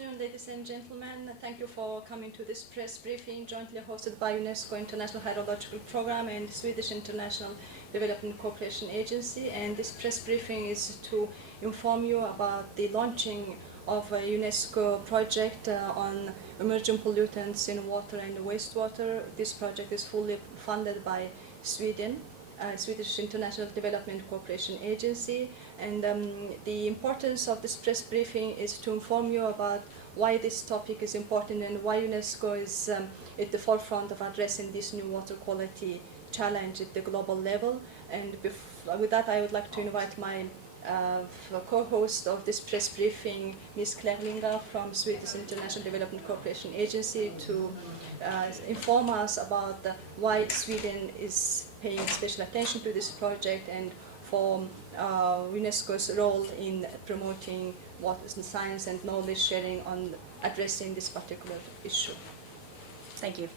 afternoon, ladies and gentlemen. Thank you for coming to this press briefing jointly hosted by UNESCO International Hydrological Program and Swedish International Development Cooperation Agency. And this press briefing is to inform you about the launching of a UNESCO project on emerging pollutants in water and wastewater. This project is fully funded by Sweden, Swedish International Development Cooperation Agency. And the importance of this press briefing is to inform you about why this topic is important and why UNESCO is at the forefront of addressing this new water quality challenge at the global level. And with that, I would like to invite my co-host of this press briefing, Ms. Claire Linga from Swedish International Development Cooperation Agency, to inform us about why Sweden is paying special attention to this project and for UNESCO's role in promoting water science and knowledge sharing on addressing this particular issue. Thank you.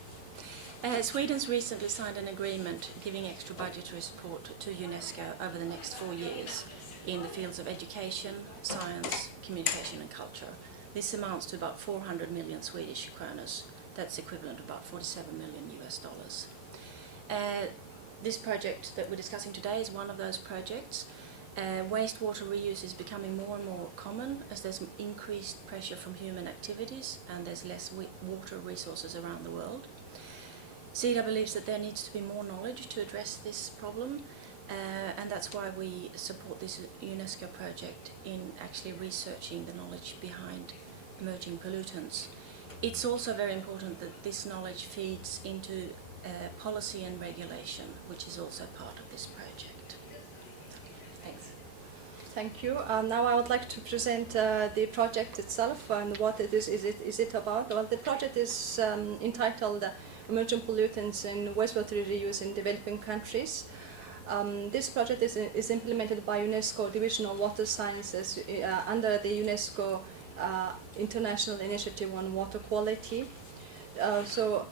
Sweden's recently signed an agreement giving extra budgetary support to UNESCO over the next 4 years in the fields of education, science, communication and culture. This amounts to about 400 million Swedish kroners. That's equivalent to about $47 million US. This project that we're discussing today is one of those projects. Wastewater reuse is becoming more and more common as there's increased pressure from human activities and there's less water resources around the world. Sida believes that there needs to be more knowledge to address this problem, and that's why we support this UNESCO project in actually researching the knowledge behind emerging pollutants. It's also very important that this knowledge feeds into policy and regulation, which is also part of this project. Thanks. Thank you. Now I would like to present the project itself and what it is it about. Well, the project is entitled Emerging Pollutants in Wastewater Reuse in Developing Countries. This project is implemented by UNESCO Division of Water Sciences under the UNESCO International Initiative on Water Quality. So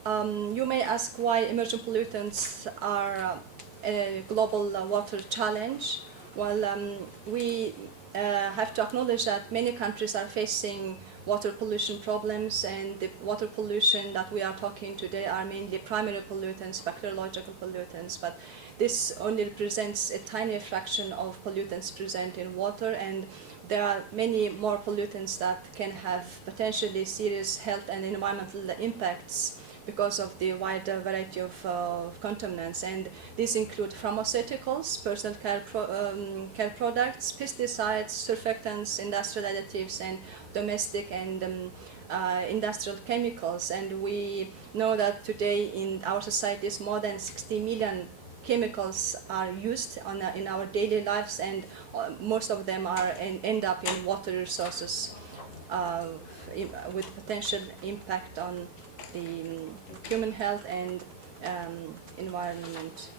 you may ask why emerging pollutants are a global water challenge. Well, we have to acknowledge that many countries are facing water pollution problems, and the water pollution that we are talking today are mainly primary pollutants, bacteriological pollutants, but this only represents a tiny fraction of pollutants present in water, and there are many more pollutants that can have potentially serious health and environmental impacts because of the wide variety of contaminants. And these include pharmaceuticals, personal care products, pesticides, surfactants, industrial additives, and domestic and industrial chemicals. And we know that today in our societies more than 60 million chemicals are used in our daily lives, and most of them end up in water resources with potential impact on the human health and environment.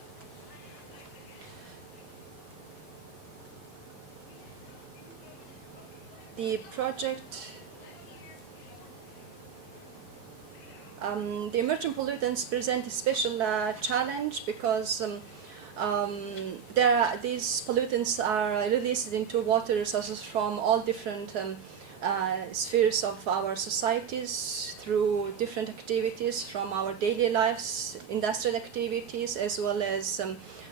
The project, the emerging pollutants present a special challenge because these pollutants are released into water resources from all different spheres of our societies through different activities from our daily lives, industrial activities, as well as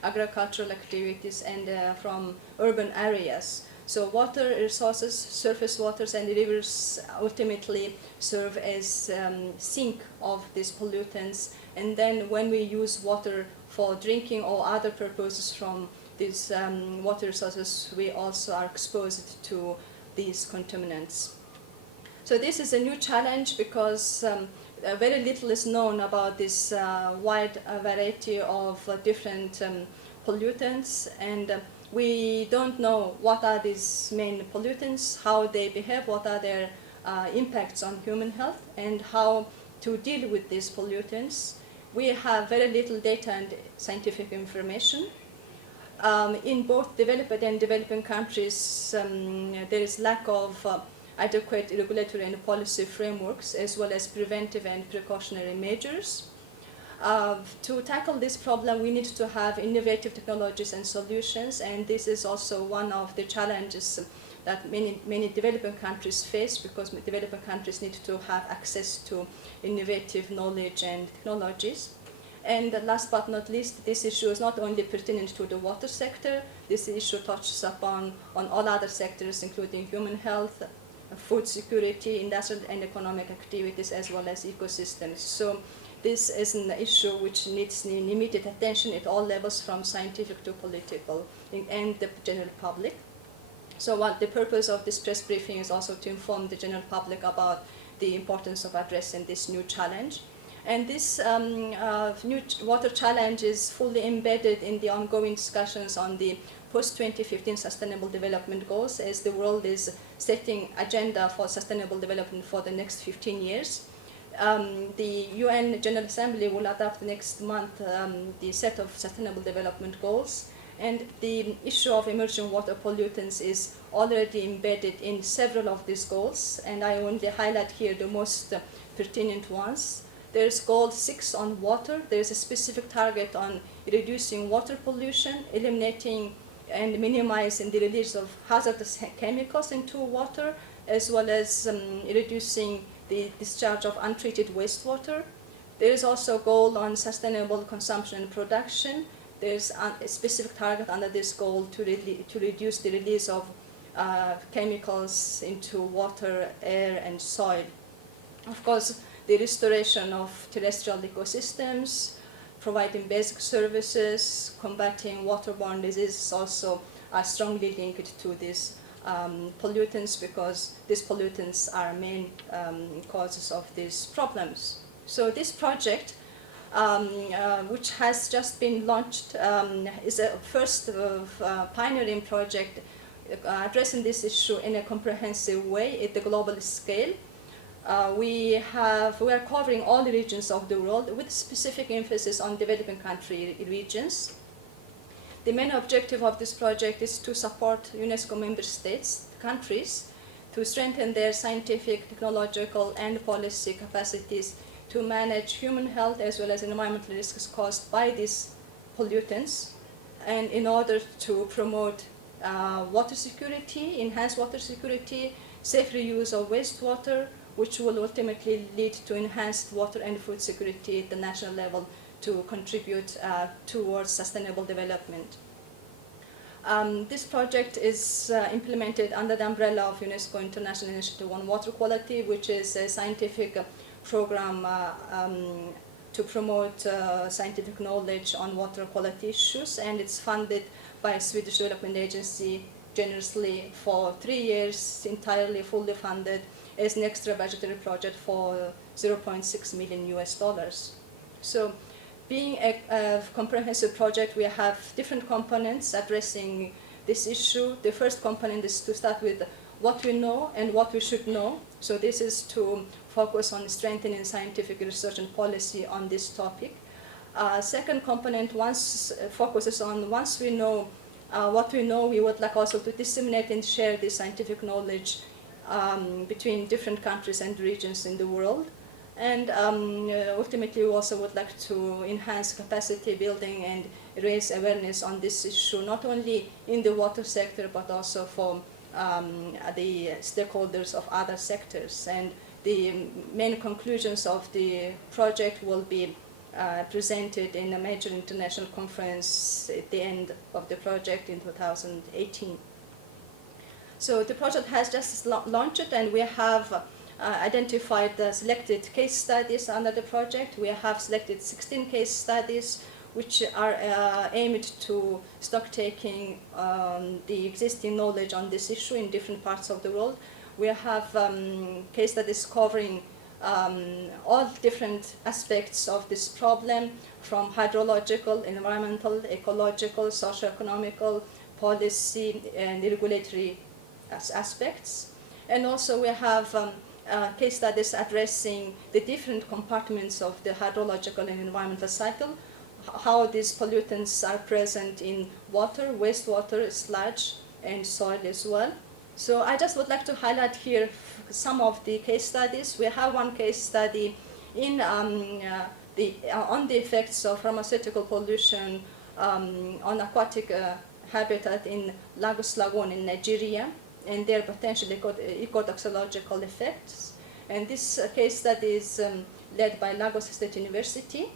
agricultural activities, and from urban areas. So water resources, surface waters and rivers ultimately serve as sink of these pollutants, and then when we use water for drinking or other purposes from these water resources, we also are exposed to these contaminants. So this is a new challenge because very little is known about this wide variety of different pollutants, and we don't know what are these main pollutants, how they behave, what are their impacts on human health, and how to deal with these pollutants. We have very little data and scientific information. In both developed and developing countries, there is lack of adequate regulatory and policy frameworks, as well as preventive and precautionary measures. To tackle this problem, we need to have innovative technologies and solutions, and this is also one of the challenges that many developing countries face, because developing countries need to have access to innovative knowledge and technologies. And last but not least, this issue is not only pertinent to the water sector, this issue touches upon all other sectors, including human health, food security, industrial and economic activities, as well as ecosystems. So this is an issue which needs immediate attention at all levels, from scientific to political and the general public. So what the purpose of this press briefing is also to inform the general public about the importance of addressing this new challenge. And this new water challenge is fully embedded in the ongoing discussions on the post-2015 Sustainable Development Goals, as the world is setting agenda for sustainable development for the next 15 years. The UN General Assembly will adopt next month the set of Sustainable Development Goals, and the issue of emerging water pollutants is already embedded in several of these goals, and I only highlight here the most pertinent ones. There's goal 6 on water. There's a specific target on reducing water pollution, eliminating and minimizing the release of hazardous chemicals into water, as well as reducing the discharge of untreated wastewater. There is also a goal on sustainable consumption and production. There's a specific target under this goal to reduce the release of chemicals into water, air, and soil. Of course, the restoration of terrestrial ecosystems, providing basic services, combating waterborne diseases also are strongly linked to these pollutants, because these pollutants are main causes of these problems. So this project, which has just been launched, is a first pioneering project addressing this issue in a comprehensive way at the global scale. We are covering all the regions of the world with specific emphasis on developing country regions. The main objective of this project is to support UNESCO member states, countries, to strengthen their scientific, technological, and policy capacities to manage human health as well as environmental risks caused by these pollutants, and in order to promote water security, enhance water security, safe reuse of wastewater, which will ultimately lead to enhanced water and food security at the national level to contribute towards sustainable development. This project is implemented under the umbrella of UNESCO International Initiative on Water Quality, which is a scientific program to promote scientific knowledge on water quality issues, and it's funded by Swedish Development Agency generously for 3 years, entirely fully funded, as an extra budgetary project for $0.6 million. So, being a comprehensive project, we have different components addressing this issue. The first component is to start with what we know and what we should know. So this is to focus on strengthening scientific research and policy on this topic. Second component focuses on once we know what we know, we would like also to disseminate and share this scientific knowledge between different countries and regions in the world. And ultimately, we also would like to enhance capacity building and raise awareness on this issue, not only in the water sector, but also for the stakeholders of other sectors. And the main conclusions of the project will be presented in a major international conference at the end of the project in 2018. So the project has just launched, and we have identified the selected case studies under the project. We have selected 16 case studies which are aimed to stock taking the existing knowledge on this issue in different parts of the world. We have case studies covering all different aspects of this problem, from hydrological, environmental, ecological, socio-economical, policy, and regulatory aspects. And also we have case studies addressing the different compartments of the hydrological and environmental cycle, how these pollutants are present in water, wastewater, sludge, and soil as well. So I just would like to highlight here some of the case studies. We have one case study in on the effects of pharmaceutical pollution on aquatic habitat in Lagos Lagoon in Nigeria. and their potential ecotoxicological effects. And this case study is led by Lagos State University,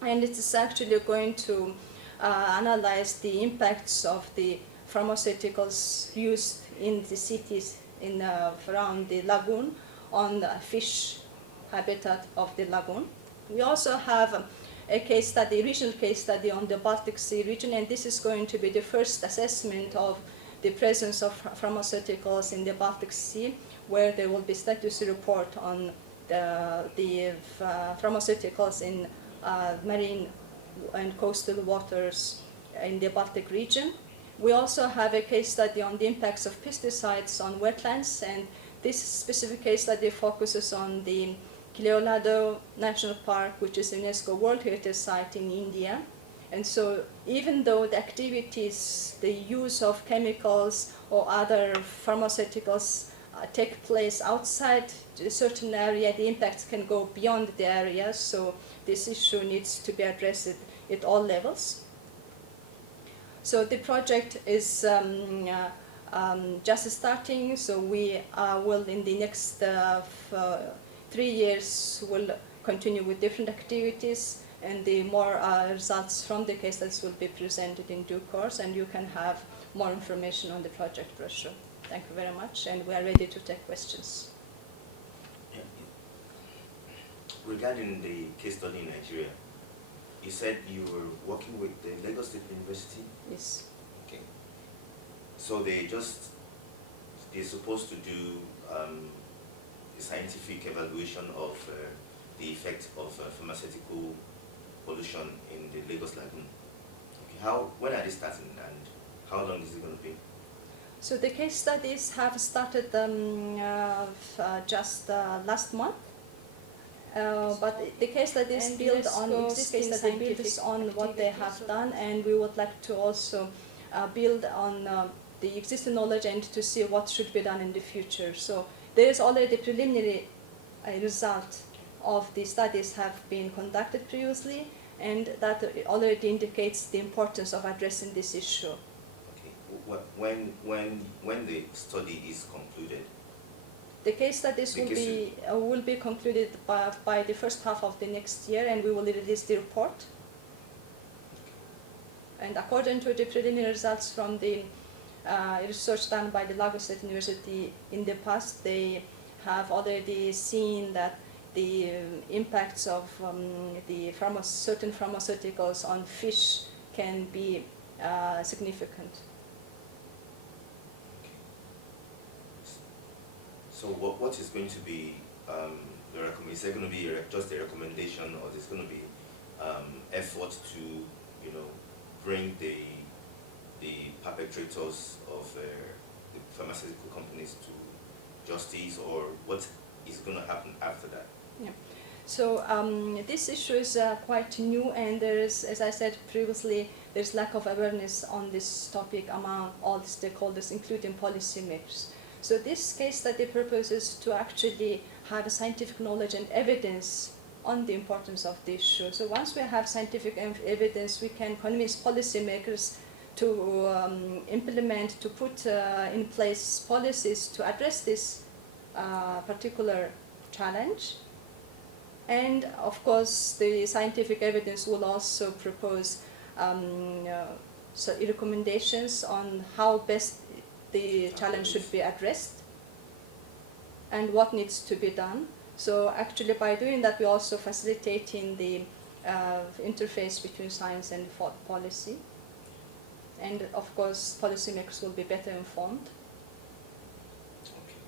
and it is actually going to analyze the impacts of the pharmaceuticals used in the cities around the lagoon on the fish habitat of the lagoon. We also have a case study, regional case study on the Baltic Sea region, and this is going to be the first assessment of the presence of pharmaceuticals in the Baltic Sea, where there will be status report on the pharmaceuticals in marine and coastal waters in the Baltic region. We also have a case study on the impacts of pesticides on wetlands, and this specific case study focuses on the Kilauea National Park, which is a UNESCO World Heritage Site in India. And so even though the activities, the use of chemicals or other pharmaceuticals take place outside a certain area, the impacts can go beyond the area, so this issue needs to be addressed at all levels. So the project is just starting, so we will in the next 3 years will continue with different activities, and the more results from the case studies will be presented in due course, and you can have more information on the project brochure. Thank you very much, and we are ready to take questions. Yeah. Regarding the case study in Nigeria, you said you were working with the Lagos State University? Yes. Okay. So they're supposed to do a scientific evaluation of the effect of pharmaceutical pollution in the Lagos Lagoon. Okay. When are they starting, and how long is it going to be? So the case studies have started just last month, but the case studies build on existing scientific on what they have done, and we would like to also build on the existing knowledge and to see what should be done in the future. So there is already preliminary result of the studies have been conducted previously, and that already indicates the importance of addressing this issue. When the study is concluded? The case studies will be concluded by the first half of the next year, and we will release the report. And according to the preliminary results from the research done by the Lagos State University in the past, they have already seen that the impacts of certain pharmaceuticals on fish can be significant. So what is going to be the recommendation? Is there going to be just a recommendation, or is there going to be effort to, bring the perpetrators of the pharmaceutical companies to justice, or what is going to happen after that? Yeah. So this issue is quite new, and there is, as I said previously, there's lack of awareness on this topic among all the stakeholders, including policymakers. So this case study proposes to actually have scientific knowledge and evidence on the importance of the issue. So once we have scientific evidence, we can convince policymakers to implement, to put in place policies to address this particular challenge. And of course, the scientific evidence will also propose recommendations on how best the challenge should be addressed and what needs to be done. So actually by doing that, we're also facilitating the interface between science and policy. And of course, policymakers will be better informed. Okay.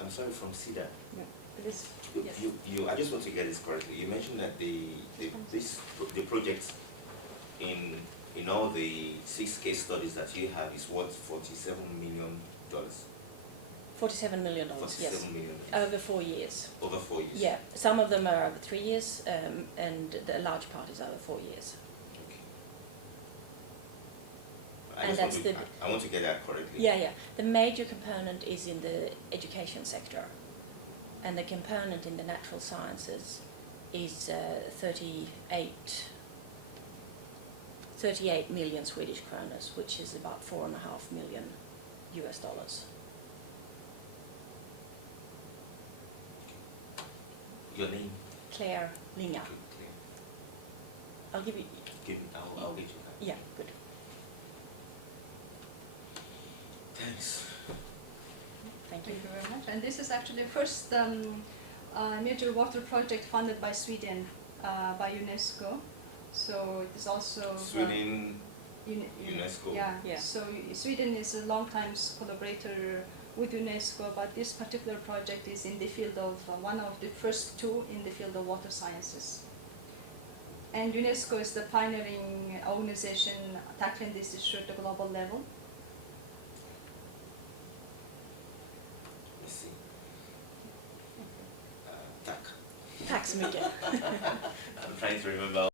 I'm sorry, from Sida. Yeah, please. Yes. I just want to get this correctly. You mentioned that the project in all the 6 case studies that you have is worth $47 million. $47 million, yes. $47 million. Over 4 years. Over 4 years? Yeah, some of them are over 3 years, and the large part is over 4 years. Okay. I want to get that correctly. Yeah. The major component is in the education sector, and the component in the natural sciences is 38 million Swedish kroners, which is about $4.5 million. Your name? Claire Linga. Okay, clear. I'll give you. I'll get you that. Yeah, good. Thanks. Thank you. Thank you very much. And this is actually the first major water project funded by Sweden by UNESCO. So it is also Sweden, UNESCO. Yeah. Yeah. So Sweden is a long time collaborator with UNESCO, but this particular project is in the field of one of the first two in the field of water sciences. And UNESCO is the pioneering organization tackling this issue at the global level. Let's see. Tack. Tack så mycket. I'm trying to remember